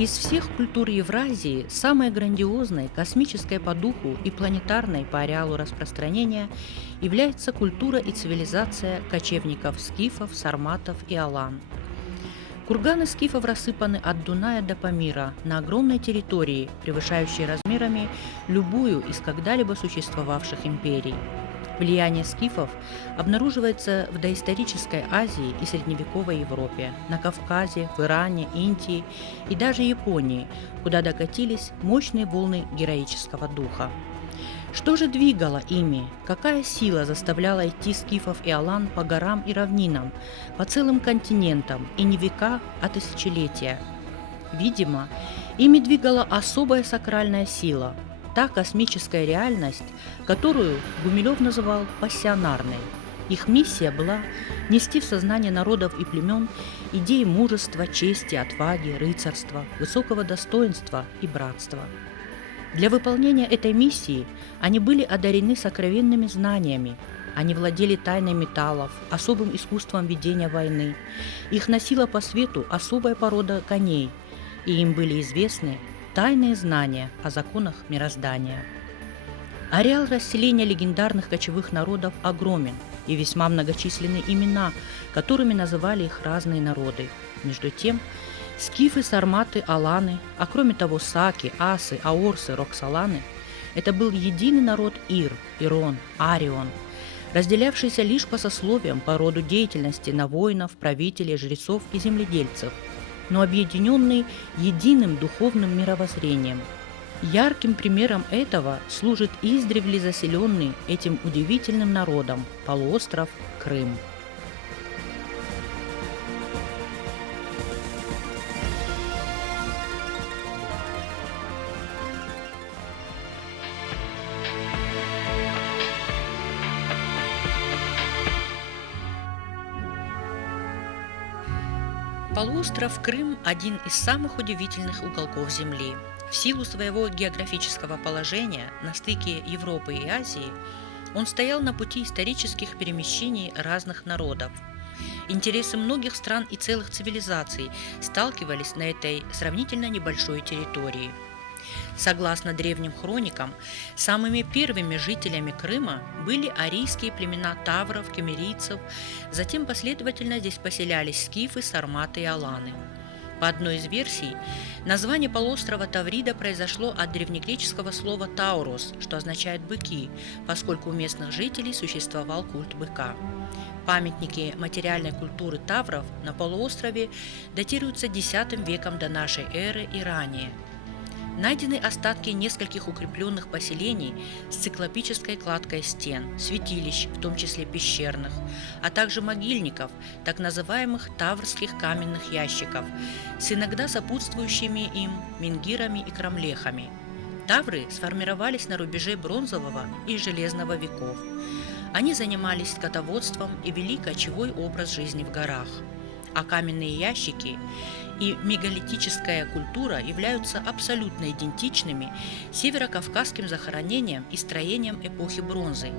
Из всех культур Евразии самой грандиозной, космической по духу и планетарной по ареалу распространения является культура и цивилизация кочевников-скифов, сарматов и алан. Курганы скифов рассыпаны от Дуная до Памира на огромной территории, превышающей размерами любую из когда-либо существовавших империй. Влияние скифов обнаруживается в доисторической Азии и средневековой Европе, на Кавказе, в Иране, Индии и даже Японии, куда докатились мощные волны героического духа. Что же двигало ими? Какая сила заставляла идти скифов и алан по горам и равнинам, по целым континентам, и не века, а тысячелетия? Видимо, ими двигала особая сакральная сила, та космическая реальность, которую Гумилев называл пассионарной. Их миссия была нести в сознание народов и племен идеи мужества, чести, отваги, рыцарства, высокого достоинства и братства. Для выполнения этой миссии они были одарены сокровенными знаниями. Они владели тайной металлов, особым искусством ведения войны. Их носила по свету особая порода коней, и им были известны тайные знания о законах мироздания. Ареал расселения легендарных кочевых народов огромен, и весьма многочисленны имена, которыми называли их разные народы. Между тем, скифы, сарматы, аланы, а кроме того саки, асы, аорсы, роксоланы – это был единый народ Ир, Ирон, Арион, разделявшийся лишь по сословиям, по роду деятельности на воинов, правителей, жрецов и земледельцев, но объединенный единым духовным мировоззрением. Ярким примером этого служит издревле заселенный этим удивительным народом полуостров Крым. Полуостров Крым – один из самых удивительных уголков Земли. В силу своего географического положения на стыке Европы и Азии он стоял на пути исторических перемещений разных народов. Интересы многих стран и целых цивилизаций сталкивались на этой сравнительно небольшой территории. Согласно древним хроникам, самыми первыми жителями Крыма были арийские племена тавров, кемерийцев, затем последовательно здесь поселялись скифы, сарматы и аланы. По одной из версий, название полуострова Таврида произошло от древнегреческого слова «таурос», что означает «быки», поскольку у местных жителей существовал культ быка. Памятники материальной культуры тавров на полуострове датируются X веком до нашей эры и ранее. Найдены остатки нескольких укрепленных поселений с циклопической кладкой стен, святилищ, в том числе пещерных, а также могильников, так называемых таврских каменных ящиков, с иногда сопутствующими им менгирами и крамлехами. Тавры сформировались на рубеже бронзового и железного веков. Они занимались скотоводством и вели кочевой образ жизни в горах. А каменные ящики и мегалитическая культура являются абсолютно идентичными северокавказским захоронениям и строениям эпохи бронзы.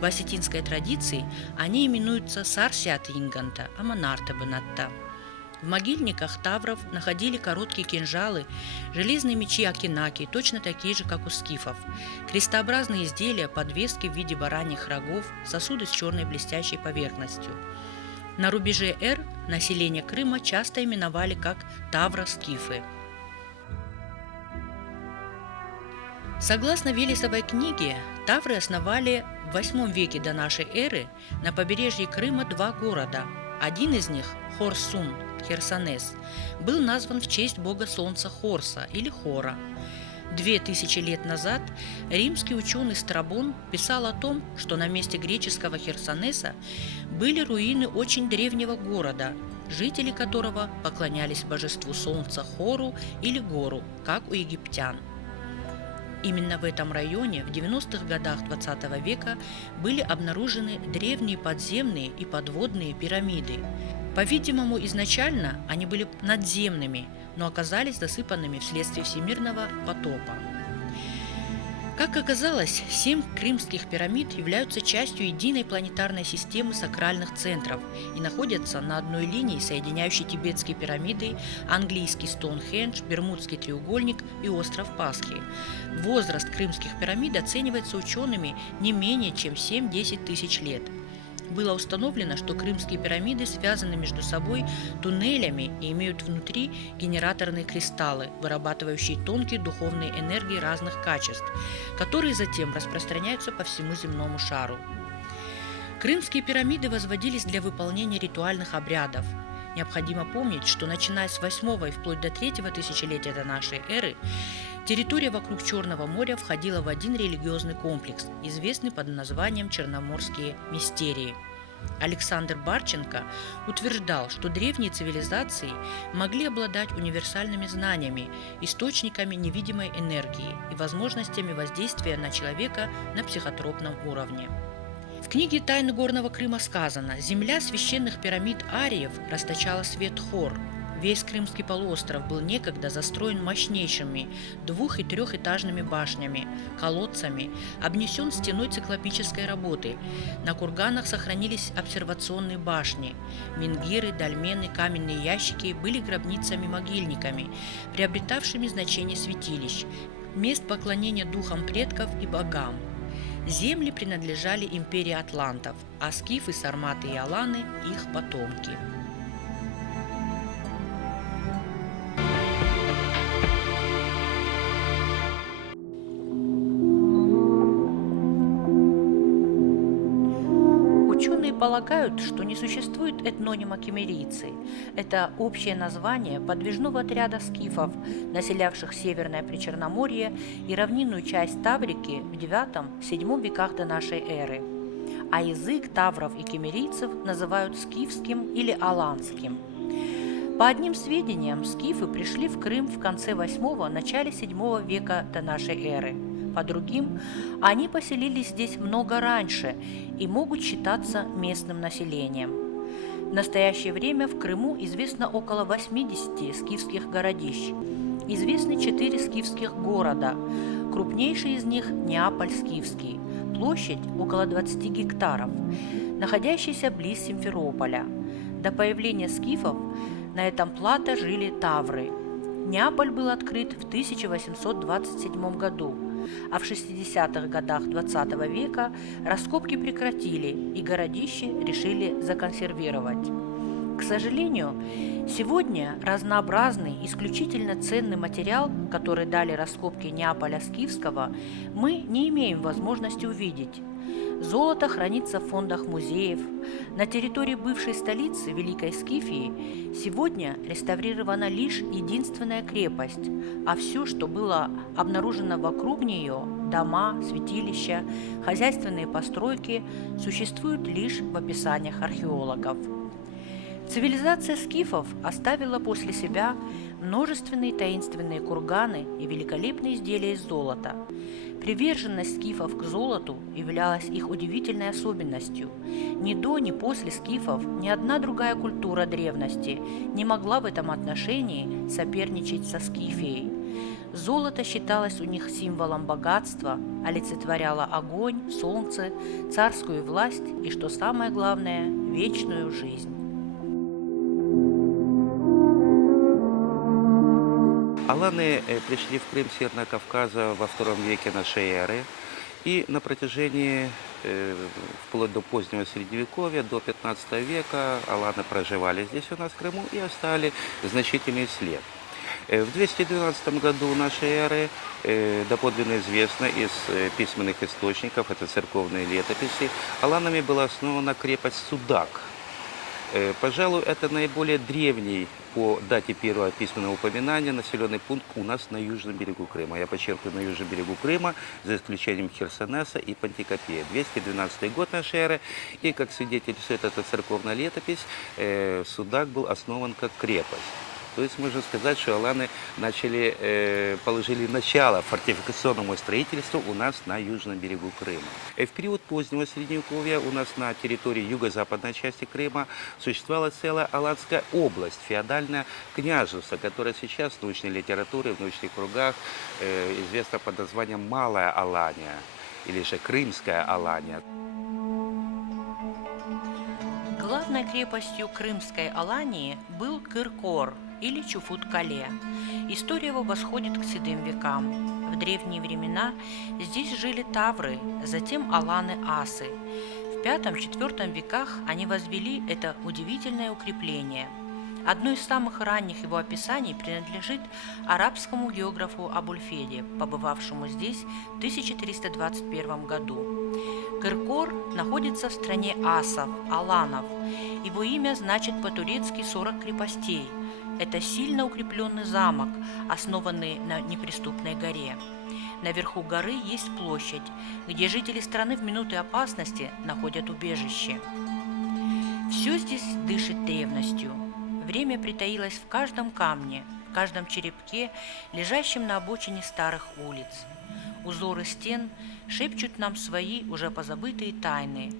В осетинской традиции они именуются Сарсиат-Инганта, Аманарта-Бенатта. В могильниках тавров находили короткие кинжалы, железные мечи акинаки, точно такие же, как у скифов, крестообразные изделия, подвески в виде бараньих рогов, сосуды с черной блестящей поверхностью. На рубеже Р население Крыма часто именовали как тавро-скифы. Согласно Велесовой книге, тавры основали в VIII веке до нашей эры на побережье Крыма два города. Один из них, Хорсун, Херсонес, был назван в честь бога солнца Хорса или Хора. 2000 лет назад римский ученый Страбон писал о том, что на месте греческого Херсонеса были руины очень древнего города, жители которого поклонялись божеству солнца Хору или Гору, как у египтян. Именно в этом районе в 90-х годах XX века были обнаружены древние подземные и подводные пирамиды. По-видимому, изначально они были надземными, но оказались засыпанными вследствие всемирного потопа. Как оказалось, 7 крымских пирамид являются частью единой планетарной системы сакральных центров и находятся на одной линии, соединяющей тибетские пирамиды, английский Стоунхендж, Бермудский треугольник и остров Пасхи. Возраст крымских пирамид оценивается учеными не менее чем 7-10 тысяч лет. Было установлено, что крымские пирамиды связаны между собой туннелями и имеют внутри генераторные кристаллы, вырабатывающие тонкие духовные энергии разных качеств, которые затем распространяются по всему земному шару. Крымские пирамиды возводились для выполнения ритуальных обрядов. Необходимо помнить, что начиная с 8 и вплоть до 3 тысячелетия до нашей эры территория вокруг Черного моря входила в один религиозный комплекс, известный под названием Черноморские мистерии. Александр Барченко утверждал, что древние цивилизации могли обладать универсальными знаниями, источниками невидимой энергии и возможностями воздействия на человека на психотропном уровне. В книге «Тайны горного Крыма» сказано: «Земля священных пирамид ариев расточала свет хор». Весь Крымский полуостров был некогда застроен мощнейшими 2- и 3-этажными башнями, колодцами, обнесен стеной циклопической работы. На курганах сохранились обсервационные башни. Менгиры, дольмены, каменные ящики были гробницами-могильниками, приобретавшими значение святилищ, мест поклонения духам предков и богам. Земли принадлежали империи атлантов, а скифы, сарматы и аланы – их потомки. Ученые полагают, что не существует этнонима кемерийцы. Это общее название подвижного отряда скифов, населявших Северное Причерноморье и равнинную часть Таврики в IX-VII веках до нашей эры. А язык тавров и кемерийцев называют скифским или аланским. По одним сведениям, скифы пришли в Крым в конце VIII – начале VII века до нашей эры. По другим, они поселились здесь много раньше и могут считаться местным населением. В настоящее время в Крыму известно около 80 скифских городищ. Известны 4 скифских города. Крупнейший из них – Неаполь-Скифский, площадь около 20 гектаров, находящийся близ Симферополя. До появления скифов на этом плато жили тавры. Неаполь был открыт в 1827 году, а в 60-х годах XX века раскопки прекратили и городище решили законсервировать. К сожалению, сегодня разнообразный, исключительно ценный материал, который дали раскопки Неаполя Скифского, мы не имеем возможности увидеть. Золото хранится в фондах музеев. На территории бывшей столицы Великой Скифии сегодня реставрирована лишь единственная крепость, а все, что было обнаружено вокруг нее – дома, святилища, хозяйственные постройки – существуют лишь в описаниях археологов. Цивилизация скифов оставила после себя множественные таинственные курганы и великолепные изделия из золота. Приверженность скифов к золоту являлась их удивительной особенностью. Ни до, ни после скифов ни одна другая культура древности не могла в этом отношении соперничать со Скифией. Золото считалось у них символом богатства, олицетворяло огонь, солнце, царскую власть и, что самое главное, вечную жизнь. Аланы пришли в Крым с Северного Кавказа во II веке нашей эры, и на протяжении, вплоть до позднего Средневековья, до 15 века, аланы проживали здесь у нас в Крыму и оставили значительный след. В 212 году нашей эры, доподлинно известно из письменных источников, это церковные летописи, аланами была основана крепость Судак. Пожалуй, это наиболее древний по дате первого письменного упоминания населенный пункт у нас на южном берегу Крыма. Я подчеркиваю, на южном берегу Крыма, за исключением Херсонеса и Пантикопея. 212 год нашей эры, и, как свидетельствует эта церковная летопись, Судак был основан как крепость. То есть можно сказать, что аланы положили начало фортификационному строительству у нас на южном берегу Крыма. В период позднего Средневековья у нас на территории юго-западной части Крыма существовала целая Аланская область, феодальное княжество, которое сейчас в научной литературе, в научных кругах известно под названием Малая Алания или же Крымская Алания. Главной крепостью Крымской Алании был Кыркор или Чуфут-Кале. История его восходит к седым векам. В древние времена здесь жили тавры, затем аланы-асы. В V-IV веках они возвели это удивительное укрепление. Одно из самых ранних его описаний принадлежит арабскому географу Абуль-Феде, побывавшему здесь в 1321 году. Кыркор находится в стране асов, аланов. Его имя значит по-турецки 40 крепостей. Это сильно укрепленный замок, основанный на неприступной горе. Наверху горы есть площадь, где жители страны в минуты опасности находят убежище. Все здесь дышит древностью. Время притаилось в каждом камне, в каждом черепке, лежащем на обочине старых улиц. Узоры стен шепчут нам свои уже позабытые тайны.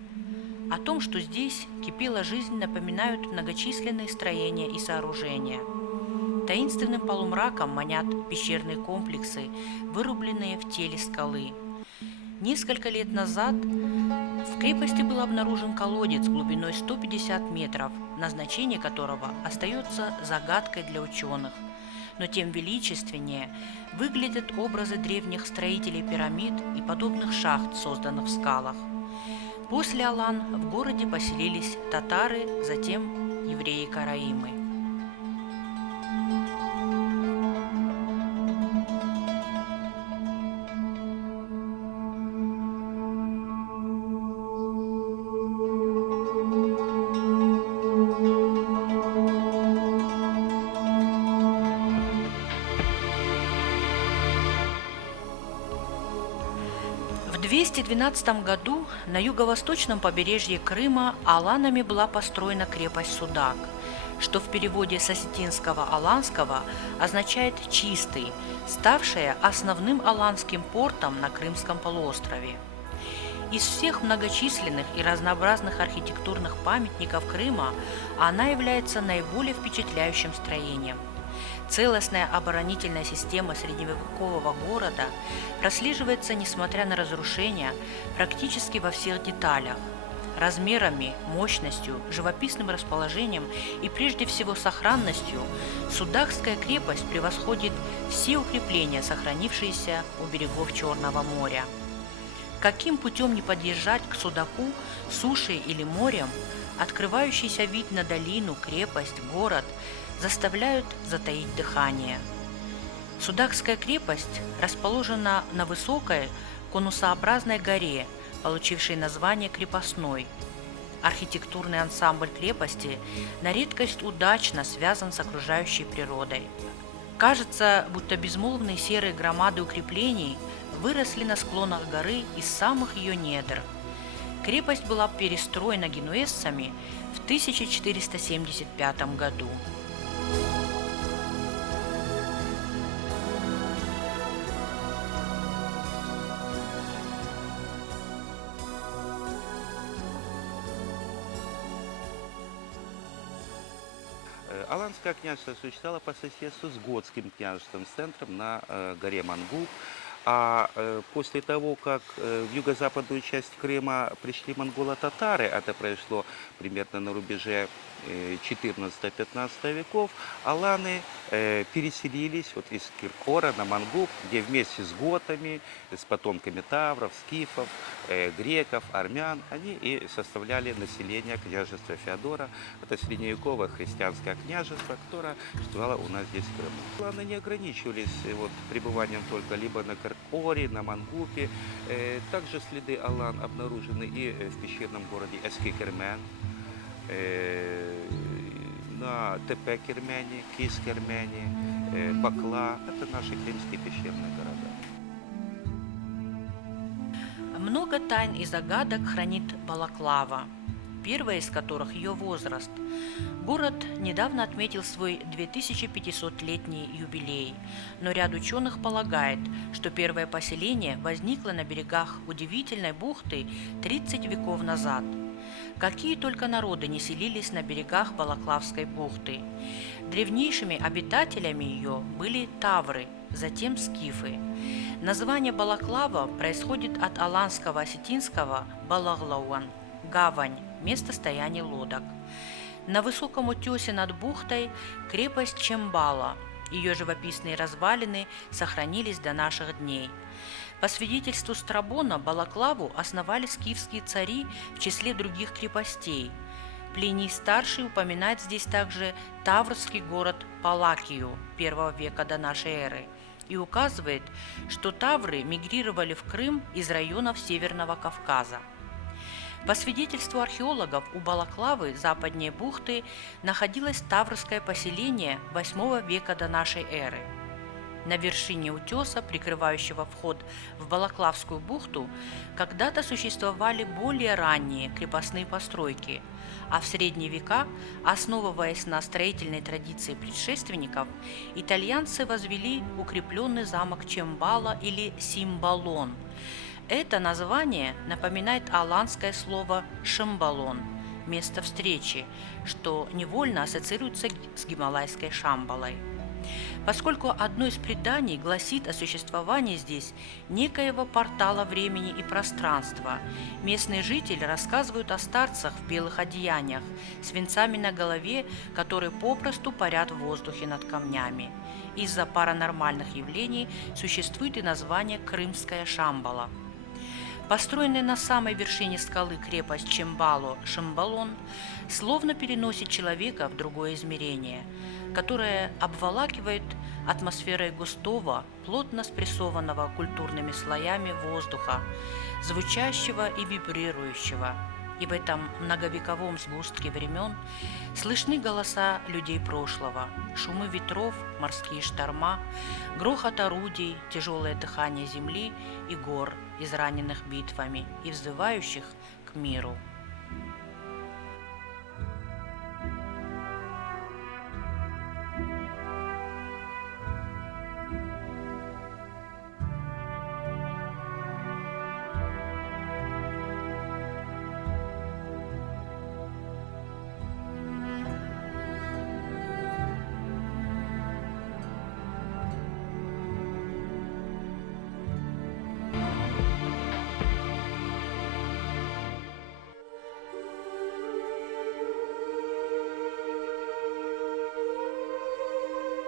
О том, что здесь кипела жизнь, напоминают многочисленные строения и сооружения. Таинственным полумраком манят пещерные комплексы, вырубленные в теле скалы. Несколько лет назад в крепости был обнаружен колодец глубиной 150 метров, назначение которого остается загадкой для ученых. Но тем величественнее выглядят образы древних строителей пирамид и подобных шахт, созданных в скалах. После алан в городе поселились татары, затем евреи-караимы. В 212 году на юго-восточном побережье Крыма аланами была построена крепость Судак, что в переводе с осетинского аланского означает «чистый», ставшая основным аланским портом на Крымском полуострове. Из всех многочисленных и разнообразных архитектурных памятников Крыма она является наиболее впечатляющим строением. Целостная оборонительная система средневекового города прослеживается, несмотря на разрушения, практически во всех деталях. Размерами, мощностью, живописным расположением и прежде всего сохранностью Судакская крепость превосходит все укрепления, сохранившиеся у берегов Черного моря. Каким путем не подъезжать к Судаку, сушей или морем, открывающийся вид на долину, крепость, город заставляют затаить дыхание. Судакская крепость расположена на высокой конусообразной горе, получившей название Крепостной. Архитектурный ансамбль крепости на редкость удачно связан с окружающей природой. Кажется, будто безмолвные серые громады укреплений выросли на склонах горы из самых ее недр. Крепость была перестроена генуэзцами в 1475 году. Аланское княжество существовало по соседству с Готским княжеством, с центром на горе Мангуб. А после того, как в юго-западную часть Крыма пришли монголо-татары, это произошло примерно на рубеже 14-15 веков, аланы переселились вот из Киркора на Мангуб, где вместе с готами, с потомками тавров, скифов, греков, армян, они и составляли население княжества Феодора. Это средневековое христианское княжество, которое существовало у нас здесь в Крыму. Аланы не ограничивались пребыванием только либо на Киркоре, на Мангупе. Также следы алан обнаружены и в пещерном городе Эски-Кермен, на Тепе-Кермене, Кис-Кермене, Бакла. Это наши крымские пещерные города. Много тайн и загадок хранит Балаклава. первая из которых ее возраст. Город недавно отметил свой 2500-летний юбилей, но ряд ученых полагает, что первое поселение возникло на берегах удивительной бухты 30 веков назад. Какие только народы не селились на берегах Балаклавской бухты. Древнейшими обитателями ее были тавры, затем скифы. Название Балаклава происходит от аланского осетинского «балаглауан» – гавань, место стояния лодок. На высоком утесе над бухтой крепость Чембала. Ее живописные развалины сохранились до наших дней. По свидетельству Страбона, Балаклаву основали скифские цари в числе других крепостей. Плиний-старший упоминает здесь также таврский город Палакию I века до нашей эры и указывает, что тавры мигрировали в Крым из районов Северного Кавказа. По свидетельству археологов, у Балаклавы, западнее бухты, находилось таврское поселение VIII века до нашей эры. На вершине утеса, прикрывающего вход в Балаклавскую бухту, когда-то существовали более ранние крепостные постройки, а в средние века, основываясь на строительной традиции предшественников, итальянцы возвели укрепленный замок Чембала или Симбалон. Это название напоминает аланское слово «шамбалон» – место встречи, что невольно ассоциируется с гималайской Шамбалой. Поскольку одно из преданий гласит о существовании здесь некоего портала времени и пространства, местные жители рассказывают о старцах в белых одеяниях с венцами на голове, которые попросту парят в воздухе над камнями. Из-за паранормальных явлений существует и название «Крымская Шамбала». Построенная на самой вершине скалы крепость Чембало-Шамбалон словно переносит человека в другое измерение, которое обволакивает атмосферой густого, плотно спрессованного культурными слоями воздуха, звучащего и вибрирующего. И в этом многовековом сгустке времен слышны голоса людей прошлого, шумы ветров, морские шторма, грохот орудий, тяжелое дыхание земли и гор, израненных битвами и взывающих к миру.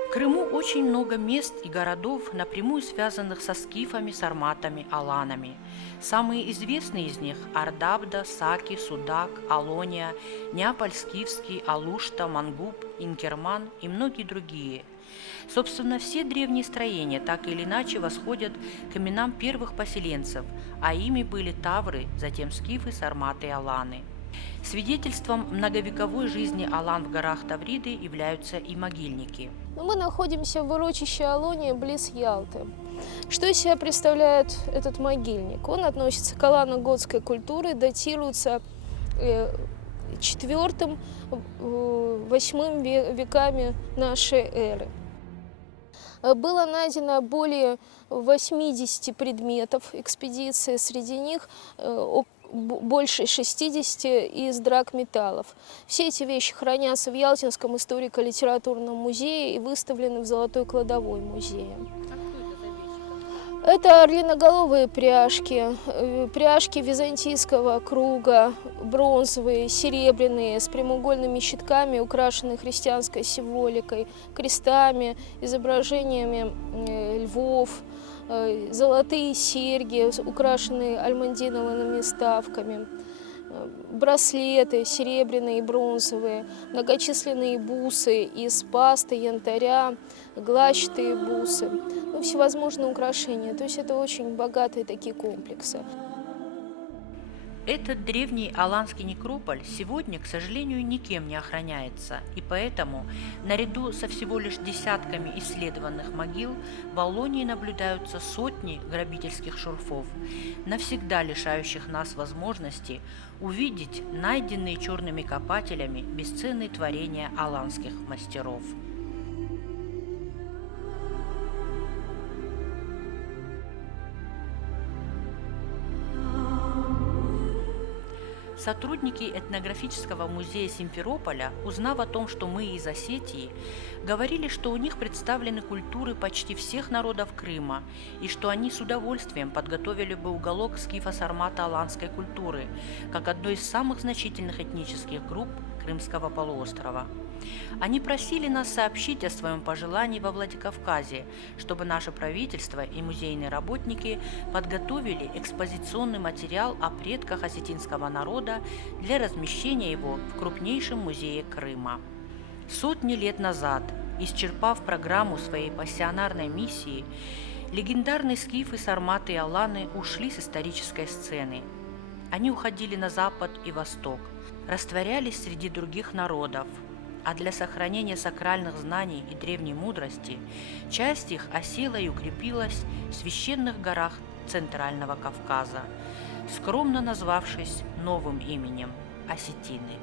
В Крыму очень много мест и городов, напрямую связанных со скифами, сарматами, аланами. Самые известные из них – Ардабда, Саки, Судак, Алония, Неаполь-Скифский, Алушта, Мангуб, Инкерман и многие другие. Собственно, все древние строения так или иначе восходят к именам первых поселенцев, а ими были тавры, затем скифы, сарматы и аланы. Свидетельством многовековой жизни алан в горах Тавриды являются и могильники. Мы находимся в урочище Алония близ Ялты. Что из себя представляет этот могильник? Он относится к алано-готской культуре, датируется IV-VIII веками нашей эры. Было найдено более 80 предметов экспедиции, среди них больше 60 из драгметаллов. Все эти вещи хранятся в Ялтинском историко-литературном музее и выставлены в Золотой кладовой музея. Это орлиноголовые пряжки, пряжки византийского круга, бронзовые, серебряные, с прямоугольными щитками, украшенные христианской символикой, крестами, изображениями львов, золотые серьги, украшенные альмандиновыми ставками, браслеты серебряные и бронзовые, многочисленные бусы из пасты, янтаря, глазчатые бусы, всевозможные украшения. То есть это очень богатые такие комплексы. Этот древний аланский некрополь сегодня, к сожалению, никем не охраняется, и поэтому, наряду со всего лишь десятками исследованных могил, в Валлонии наблюдаются сотни грабительских шурфов, навсегда лишающих нас возможности увидеть найденные черными копателями бесценные творения аланских мастеров. Сотрудники этнографического музея Симферополя, узнав о том, что мы из Осетии, говорили, что у них представлены культуры почти всех народов Крыма и что они с удовольствием подготовили бы уголок скифо-сармато-аланской культуры как одной из самых значительных этнических групп Крымского полуострова. Они просили нас сообщить о своем пожелании во Владикавказе, чтобы наше правительство и музейные работники подготовили экспозиционный материал о предках осетинского народа для размещения его в крупнейшем музее Крыма. Сотни лет назад, исчерпав программу своей пассионарной миссии, легендарные скифы, сарматы и аланы ушли с исторической сцены. Они уходили на запад и восток, растворялись среди других народов, а для сохранения сакральных знаний и древней мудрости часть их осела и укрепилась в священных горах Центрального Кавказа, скромно назвавшись новым именем – осетины.